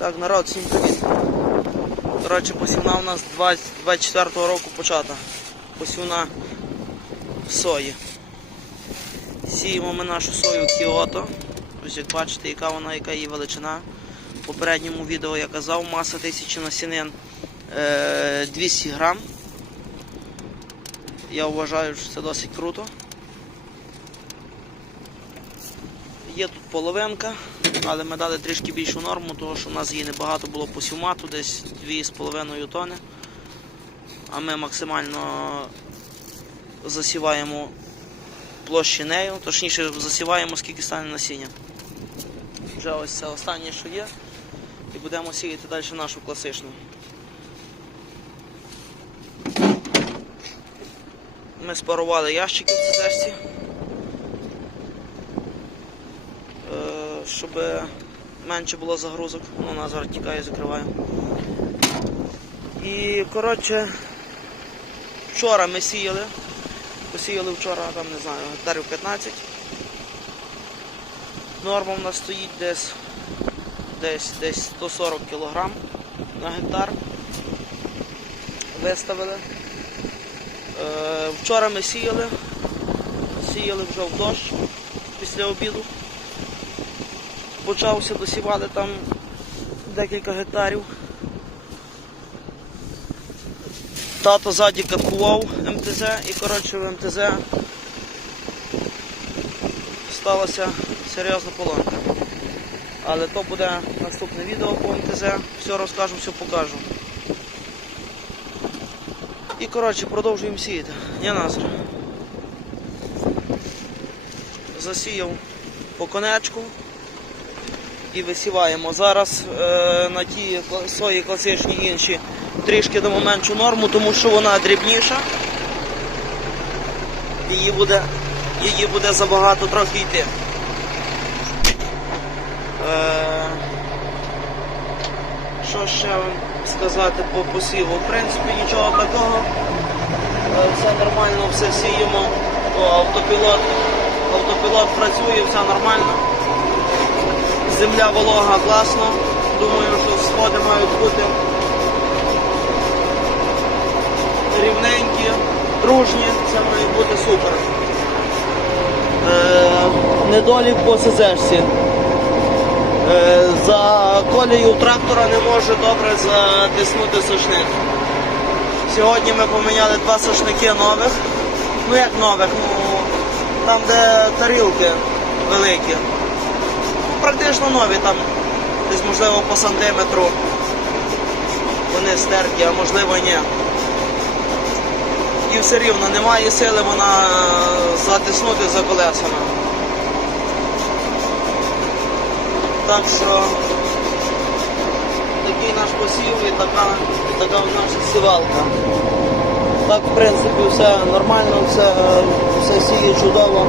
Так, народ, всім привіт. Коротше, посівна у нас 24-го року почата. Посівна сої. Сіємо ми нашу сою Кіото. Ось як бачите, яка вона, яка її величина. В попередньому відео я казав, маса тисячі насінин е, 200 грам. Я вважаю, що це досить круто. Є тут половинка, але ми дали трішки більшу норму, тому що в нас її небагато було посівмату, десь 2,5 тони. А ми максимально засіваємо площі нею, точніше засіваємо скільки стане насіння. Вже ось це останнє, що є. І будемо сіяти далі нашу класичну. Ми спарували ящики в цесті. Е, щоб менше було загрузок. Ну, вона зараз тікає, закриваю. І коротше, вчора ми сіяли. Посіяли вчора, там не знаю, гектарів 15. Норма в нас стоїть десь десь, десь 140 кг на гектар. Виставили. Е, вчора ми сіяли, сіяли вже в дощ після обіду почався, досівали там декілька гектарів. Тато ззаді капкував МТЗ і коротше в МТЗ сталася серйозна поломка. Але то буде наступне відео по МТЗ, все розкажу, все покажу. І коротше продовжуємо сіяти. Я Назар. Засіяв по конечку і висіваємо. Зараз е, на ті сої класичні інші трішки дамо меншу норму, тому що вона дрібніша. Її буде, її буде забагато трохи йти. Е, що ще вам сказати по посіву? В принципі, нічого такого. Е, Все нормально, все сіємо. О, автопілот, автопілот працює, все нормально. Земля волога класно. Думаю, що сходи мають бути рівненькі, дружні, це має бути супер. Е, недолік по СЗшці. Е, за колею трактора не може добре затиснути сушник. Сьогодні ми поміняли два сушники нових. Ну як нових, ну там де тарілки великі практично нові, там десь можливо по сантиметру вони стерті, а можливо ні. І все рівно немає сили вона затиснути за колесами. Так що такий наш посів і така, і така наша сівалка. Так, в принципі, все нормально, все, все сіє чудово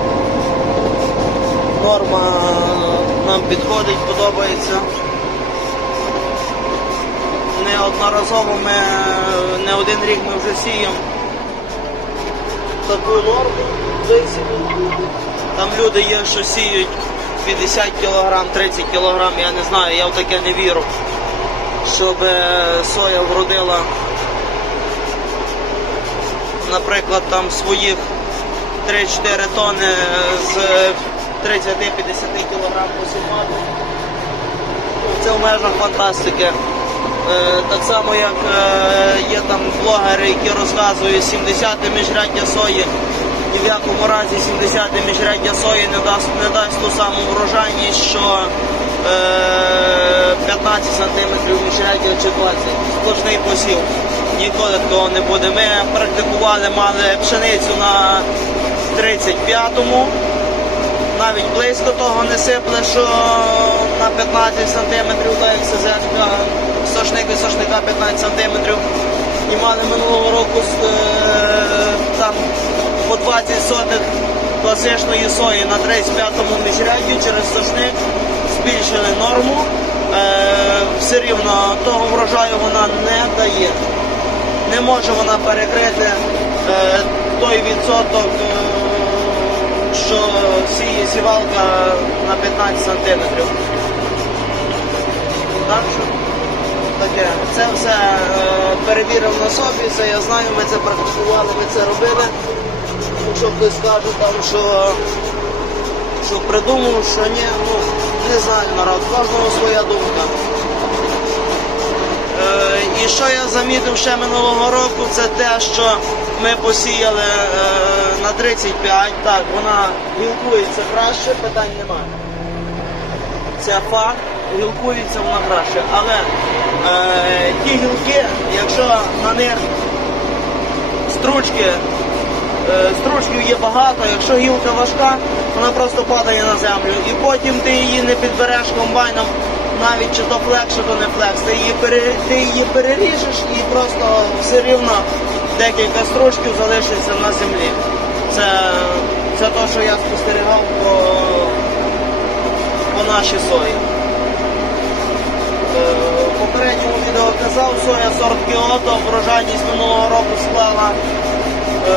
норма нам підходить, подобається. Неодноразово ми не один рік ми вже сіємо таку норму висіву. Там люди є, що сіють 50 кг, 30 кг, я не знаю, я в таке не вірю, щоб е, соя вродила, наприклад, там своїх 3-4 тонни з 30-50 кг посівмату. Це в межах фантастики. Е, Так само, як е, є там блогери, які розказують 70-те міжряддя сої. Ні в якому разі 70-те міжряддя сої не дасть, не дасть ту саму врожайність, що е, 15 см міжряддя чи 20 Сплошний посів. Ніколи такого не буде. Ми практикували, мали пшеницю на 35-му навіть близько того не сипле, що на 15 сантиметрів, так як сошник від сошника 15 сантиметрів. І мали минулого року е, там по 20 сотих класичної сої на 35-му міжрядді через сошник збільшили норму. Е, все рівно того врожаю вона не дає. Не може вона перекрити е, той відсоток. Що сівалка на 15 сантиметрів. Таке. Це все е, перевірив на собі, це я знаю, ми це практикували, ми це робили. Якщо хтось скаже там, що, що придумав, що ні, ну не знаю народ, кожного своя думка. Е, і що я замітив ще минулого року, це те, що ми посіяли е, на 35, так, вона гілкується краще, питань немає. Це факт, гілкується вона краще. Але е, ті гілки, якщо на них стручки, е, стручків є багато, якщо гілка важка, вона просто падає на землю. І потім ти її не підбереш комбайном, навіть чи то флекс, чи то не флекс. Ти її, пере, ти її переріжеш і просто все рівно декілька стручків залишиться на землі. Це, це те, що я спостерігав по, по нашій сої. Е, В попередньому відео казав, соя сорт Кіото, врожайність минулого року склала е,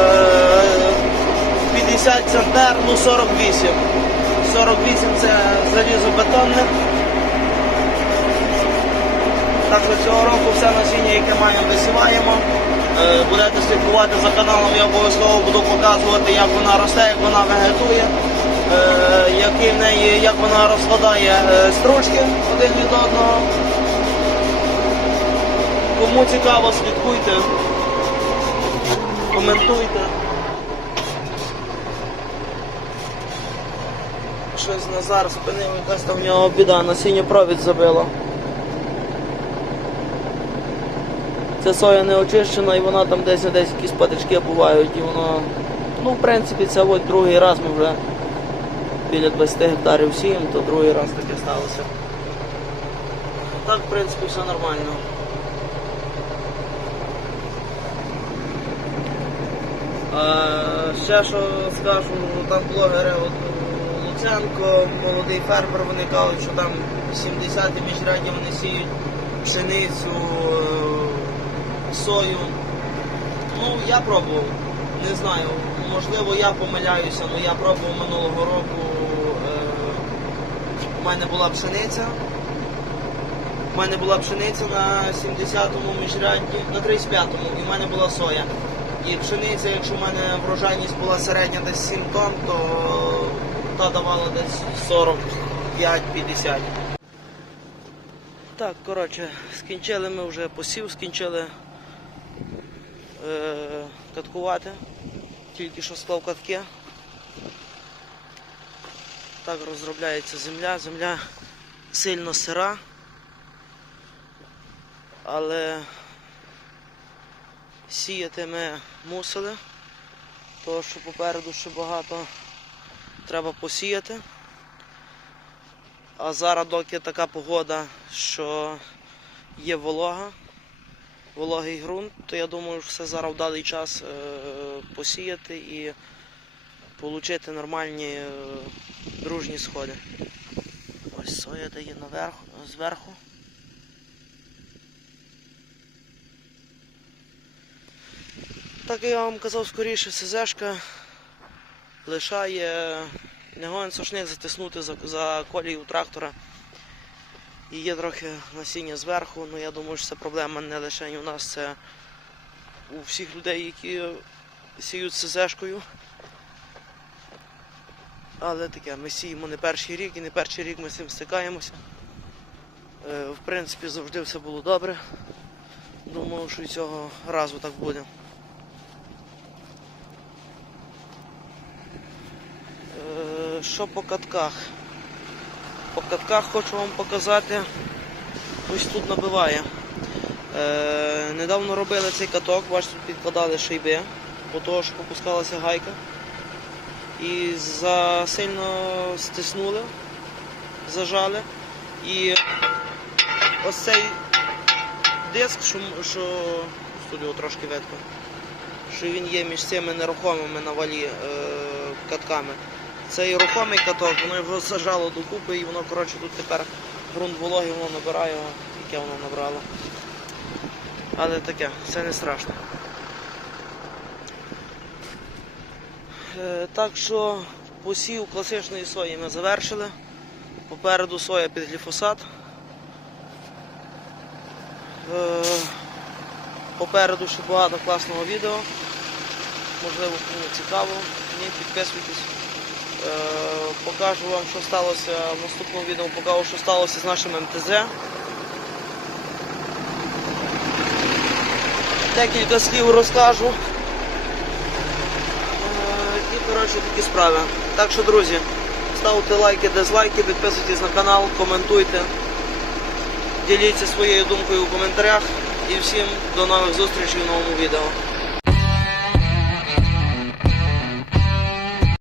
50 центнер, ну 48. 48 це залізобетонне. Так що цього року все насіння, яке маємо, висіваємо. Слідкувати за каналом, я обов'язково буду показувати, як вона росте, як вона вегетує, е, які в неї, як вона розкладає е, стручки один від одного. Кому цікаво, слідкуйте, коментуйте. Щось Назар спинив, якась там в нього біда, насіннєпровід забило. Ця соя не очищена і вона там десь десь якісь патички бувають і воно. Ну, в принципі, це от другий раз ми вже біля 20 гектарів сіємо, то другий раз таке сталося. Так, в принципі, все нормально. А, ще що скажу, там блогери от, Луценко, молодий фермер, вони кажуть, що там 70 міжряддя вони сіють пшеницю, е, сою. Ну, я пробував, не знаю, можливо я помиляюся, але я пробував минулого року. Е, у мене була пшениця. У мене була пшениця на 70-му міжрядді, на 35-му, і в мене була соя. І пшениця, якщо в мене врожайність була середня десь 7 тонн, то та давала десь 45-50. Так, коротше, скінчили ми вже посів, скінчили е, каткувати. Тільки що склав катки. Так розробляється земля. Земля сильно сира. Але сіяти ми мусили, тому що попереду ще багато треба посіяти. А зараз доки така погода, що є волога, вологий ґрунт, то я думаю, що все зараз вдалий час е, посіяти і отримати нормальні е, дружні сходи. Ось соя дає наверх, зверху. Так як я вам казав скоріше, СЗшка лишає не гонен сошник затиснути за, за колію трактора. І є трохи насіння зверху, ну я думаю, що це проблема не лише у нас, це у всіх людей, які сіють СЗшкою. Але таке, ми сіємо не перший рік і не перший рік ми з цим стикаємося. Е, В принципі, завжди все було добре. Думаю, що і цього разу так буде. Е, Що по катках? По катках хочу вам показати. Ось тут набиває. Е, недавно робили цей каток, бачите, підкладали шайби, по того, що попускалася гайка. І засильно стиснули, зажали. І ось цей диск, що, що його трошки видко, що він є між цими нерухомими на валі е, катками. Цей рухомий каток, воно його зажало докупи і воно коротше тут тепер ґрунт вологий, воно набирає, яке воно набрало. Але таке, це не страшно. Е, Так що посів класичної сої ми завершили. Попереду соя під гліфосат. Е, Попереду ще багато класного відео. Можливо, кому цікаво. Ні, підписуйтесь. Е, Покажу вам, що сталося в наступному відео, покажу, що сталося з нашим МТЗ. Декілька слів розкажу. Е, І, коротше, такі справи. Так що, друзі, ставте лайки, дизлайки, підписуйтесь на канал, коментуйте, діліться своєю думкою у коментарях. І всім до нових зустрічей в новому відео.